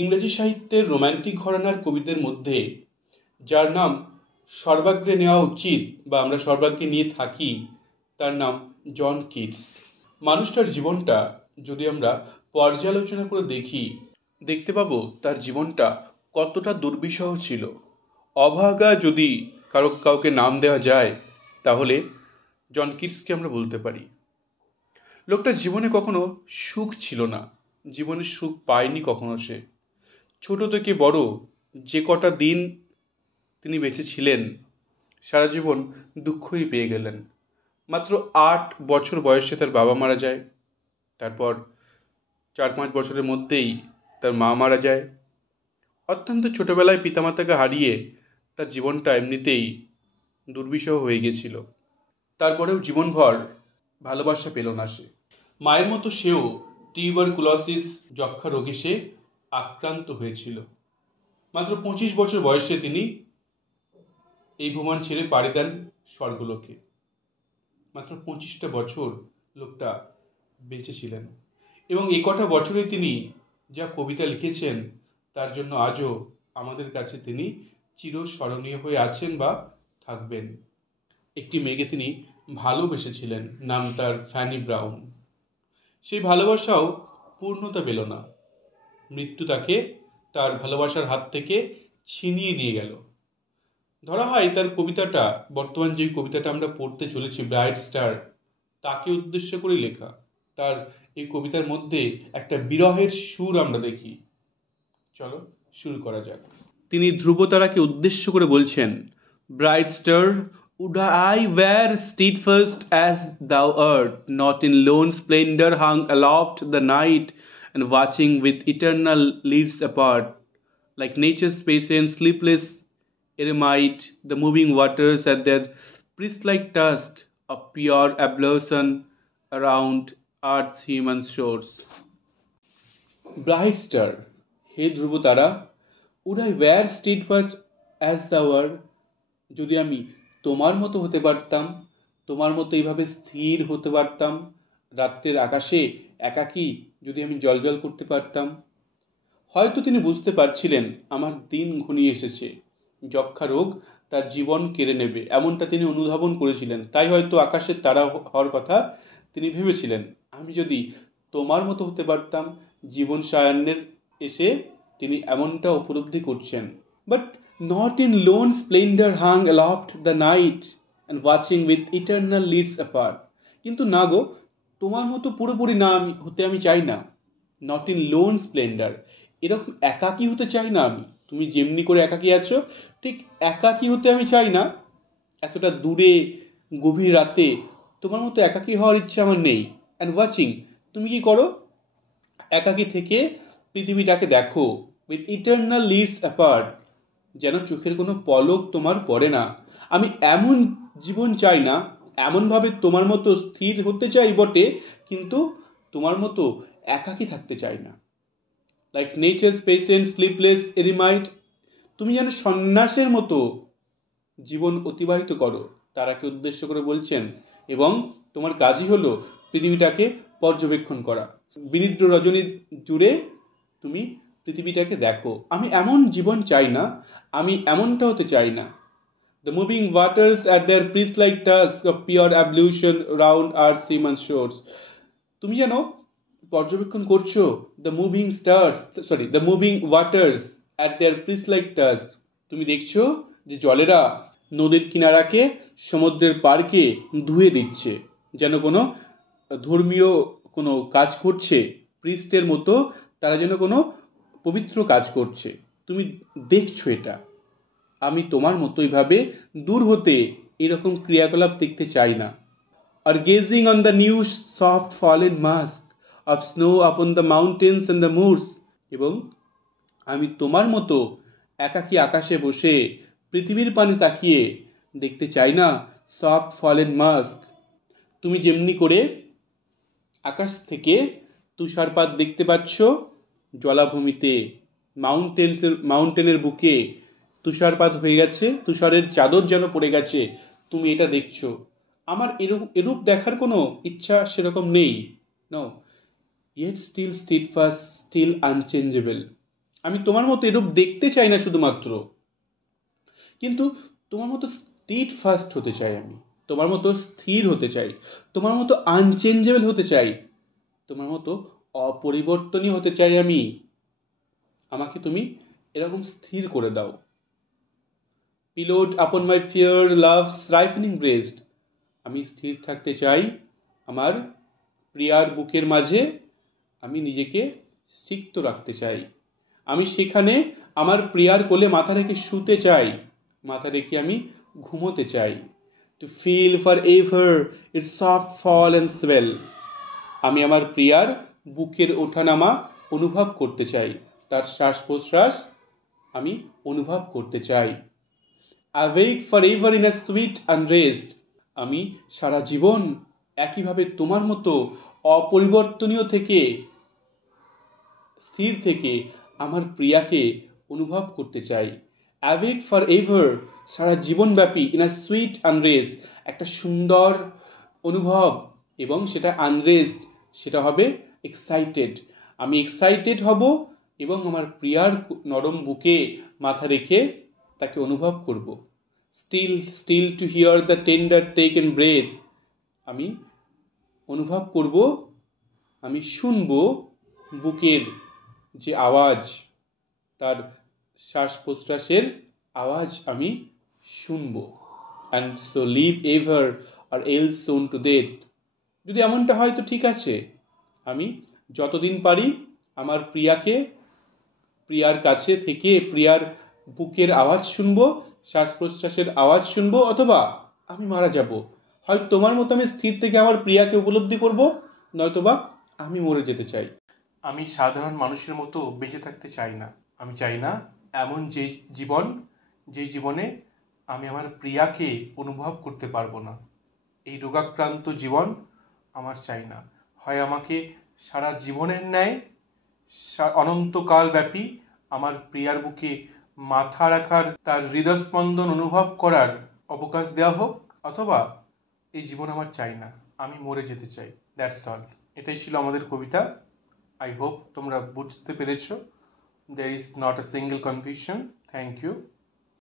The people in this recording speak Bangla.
ইংরেজি সাহিত্যের রোম্যান্টিক ঘরানার কবিদের মধ্যে যার নাম সর্বাগ্রে নেওয়া উচিত বা আমরা সর্বাগ্রে নিয়ে থাকি তার নাম জন কিটস। মানুষটার জীবনটা যদি আমরা পর্যালোচনা করে দেখতে পাবো তার জীবনটা কতটা দুর্বিষহ ছিল। অভাগা যদি কাউকে নাম দেওয়া যায় তাহলে জন কিটসকে আমরা বলতে পারি। লোকটার জীবনে কখনো সুখ ছিল না, জীবনে সুখ পায়নি কখনো সে। ছোট থেকে বড় যে কটা দিন তিনি বেঁচে ছিলেন সারা জীবন দুঃখই পেয়ে গেলেন। মাত্র 8 বছর বয়সে তার বাবা মারা যায়, তারপর 4-5 বছরের মধ্যেই তার মা মারা যায়। অত্যন্ত ছোটবেলায় পিতামাতাকে হারিয়ে তার জীবনটা এমনিতেই দুর্বিষহ হয়ে গেছিল। তারপরেও জীবনভর ভালোবাসা পেল না সে। মায়ের মতো সেও টিউবারকুলোসিস যক্ষা রোগে সে আক্রান্ত হয়েছিল। মাত্র 25 বছর বয়সে তিনি এই ভুবন ছেড়ে পাড়ি দেন স্বর্গলোকে। মাত্র 25টা বছর লোকটা বেঁচে ছিলেন এবং এই কটা বছরে তিনি যা কবিতা লিখেছেন তার জন্য আজও আমাদের কাছে তিনি চিরস্মরণীয় হয়ে আছেন বা থাকবেন। একটি মেয়েকে তিনি ভালোবেসেছিলেন, নাম তার ফ্যানি ব্রাউন। সেই ভালোবাসাও পূর্ণতা পেল না। মৃত্যু তাকে তার ভালোবাসার হাত থেকে ছিনিয়ে নিয়ে গেল। ধরা হয় তার কবিতাটা, বর্তমান যে কবিতাটা আমরা পড়তে চলেছি ব্রাইট স্টার, তাকে উদ্দেশ্য করে লেখা। তার এই কবিতার মধ্যে একটা বিরহের সুর আমরা দেখি। চলো শুরু করা যাক। তিনি ধ্রুবতারাকে উদ্দেশ্য করে বলছেন, bright star, would I were steadfast as thou art, not in lone splendor hung aloft the night, and watching with eternal leaves apart, like nature's patient sleepless eremite, the moving waters at their priest-like task of pure ablution around earth's human shores. Bright star, হে ধ্রুবতারা, would I were steadfast as thou art, যদি আমি তোমার মতো হতে পারতাম, তোমার মতো এইভাবে স্থির হতে পারতাম, রাত্রের আকাশে একাকী যদি আমি জ্বলজ্বল করতে পারতাম। হয়তো তিনি বুঝতে পারছিলেন আমার দিন ঘনিয়ে এসেছে, যক্ষা রোগ তার জীবন কেড়ে নেবে, এমনটা তিনি অনুধাবন করেছিলেন। তাই হয়তো আকাশের তারা হওয়ার কথা তিনি ভেবেছিলেন। আমি যদি তোমার মতো হতে পারতাম, জীবন সায়ান্নের এসে তিনি এমনটা উপলব্ধি করছেন। But not in lone splendor hung aloft the night and watching with eternal leaves apart. কিন্তু না গো, তোমার মতো পুরোপুরি না হতে আমি চাই না। not in lone splendor, এরকম একাকী হতে চাই না আমি। তুমি যেমনি করে একাকী আছো ঠিক একাকী হতে আমি চাই না। এতটা দূরে গভীর রাতে তোমার মতো একাকী হওয়ার ইচ্ছা আমার নেই। and watching, তুমি কি করো? একাকী থেকে পৃথিবীটাকে দেখো, with eternal leaves apart, যেন চোখের কোনো পলক তোমার পড়ে না। আমি এমন জীবন চাই না, এমনভাবে তোমার মতো স্থির হতে চাই বটে, কিন্তু তোমার মতো একাকী থাকতে চাই না। লাইক নেচারস পেশেন্ট স্লিপলেস এরিমাইট, তুমি যেন সন্ন্যাসের মতো জীবন অতিবাহিত করো, তারাকে উদ্দেশ্য করে বলছেন। এবং তোমার কাজই হলো পৃথিবীটাকে পর্যবেক্ষণ করা। বিনিদ্র রজনী জুড়ে তুমি পৃথিবীটাকে দেখো। আমি এমন জীবন চাই না, আমি এমনটা হতে চাই না। The moving waters at their priest-like task of pure ablution round earth's human shores. তুমি যেন পর্যবেক্ষণ করছো the moving waters at their priest-like task. তুমি দেখছো যে জলেরা নদীর কিনারাকে সমুদ্রের পাড়কে ধুয়ে দিচ্ছে, যেন কোনো ধর্মীয় কোনো কাজ করছে, প্রিস্টের মতো তারা যেন কোনো পবিত্র কাজ করছে। তুমি দেখছো এটা। আমি তোমার মতোইভাবে দূর হতে এরকম ক্রিয়াকলাপ দেখতে চাই না। আর gazing on the new soft fallen mask of snow upon the mountains and the moors, এবং আমি তোমার মতো একাকী আকাশে বসে পৃথিবীর পানে তাকিয়ে দেখতে চাই না সফট ফলেন মাস্ক। তুমি যেমনি করে আকাশ থেকে তুষারপাত দেখতে পাচ্ছ, জলাভূমিতে মাউন্টেনের বুকে তুষারপাত হয়ে গেছে, তুষারের চাদর যেন পড়ে গেছে, তুমি এটা দেখছো। আমার এরূপ দেখার কোনো ইচ্ছা সেরকম নেই। No, yet still steadfast, still unchangeable. আমি তোমার মতো এরূপ দেখতে চাই না শুধুমাত্র, কিন্তু তোমার মতো স্টেট ফাস্ট হতে চাই আমি, তোমার মতো স্থির হতে চাই, তোমার মতো আনচেঞ্জেবল হতে চাই, তোমার মতো অপরিবর্তনীয় হতে চাই আমি। আমাকে তুমি এরকম স্থির করে দাও। পিলোড আপন মাই ফিয়ার লাভস রাইপেনিং ব্রেস্ট, আমি স্থির থাকতে চাই আমার প্রিয়ার বুকের মাঝে, আমি নিজেকে সিক্ত রাখতে চাই, আমি সেখানে আমার প্রিয়ার কোলে মাথা রেখে শুতে চাই, মাথা রেখে আমি ঘুমোতে চাই। To feel for ever its soft fall and swell, আমি আমার প্রিয়ার বুকের ওঠানামা অনুভব করতে চাই, তার শ্বাস প্রশ্বাস আমি অনুভব করতে চাই। Awake for ever in a sweet unrest, আমি সারা জীবন একইভাবে তোমার মতো অপরিবর্তনীয় থেকে, স্থির থেকে আমার প্রিয়াকে অনুভব করতে চাই। অ্যাওয়েক ফর এভার, সারা জীবনব্যাপী, ইন আ সুইট আনরেস্ট, একটা সুন্দর অনুভব, এবং সেটা আনরেস্ট, সেটা হবে এক্সাইটেড। আমি এক্সাইটেড হব এবং আমার প্রিয়ার নরম বুকে মাথা রেখে তাকে অনুভব করব। Still still to hear the tender taken breath, আমি অনুভব করব, আমি শুনব বুকের যে আওয়াজ, তার শ্বাস প্রশ্বাসের আওয়াজ আমি শুনব। And so live ever or else swoon to death, যদি এমনটা হয় তো ঠিক আছে, আমি যতদিন পারি আমার প্রিয়ার কাছে থেকে প্রিয়ার বুকের আওয়াজ শুনবো, শ্বাস প্রশ্বাসের আওয়াজ শুনবো, অথবা আমি মারা যাব। হয় তোমার মতো আমি স্থির থেকে আমার প্রিয়াকে উপলব্ধি করব, নয়তোবা আমি মরে যেতে চাই। আমি সাধারণ মানুষের মতো বেঁচে থাকতে চাই না। আমি চাই না এমন যেই জীবনে আমি আমার প্রিয়াকে অনুভব করতে পারবো না। এই রোগাক্রান্ত জীবন আমার চাই না। হয় আমাকে সারা জীবনের ন্যায় অনন্তকাল ব্যাপী আমার প্রিয়ার বুকে মাথা রাখার, তার হৃদস্পন্দন অনুভব করার অবকাশ দেওয়া হোক, অথবা এই জীবন আমার চাই না, আমি মরে যেতে চাই। That's all. এটাই ছিল আমাদের কবিতা। আই হোপ তোমরা বুঝতে পেরেছো। There is not a single confusion. Thank you.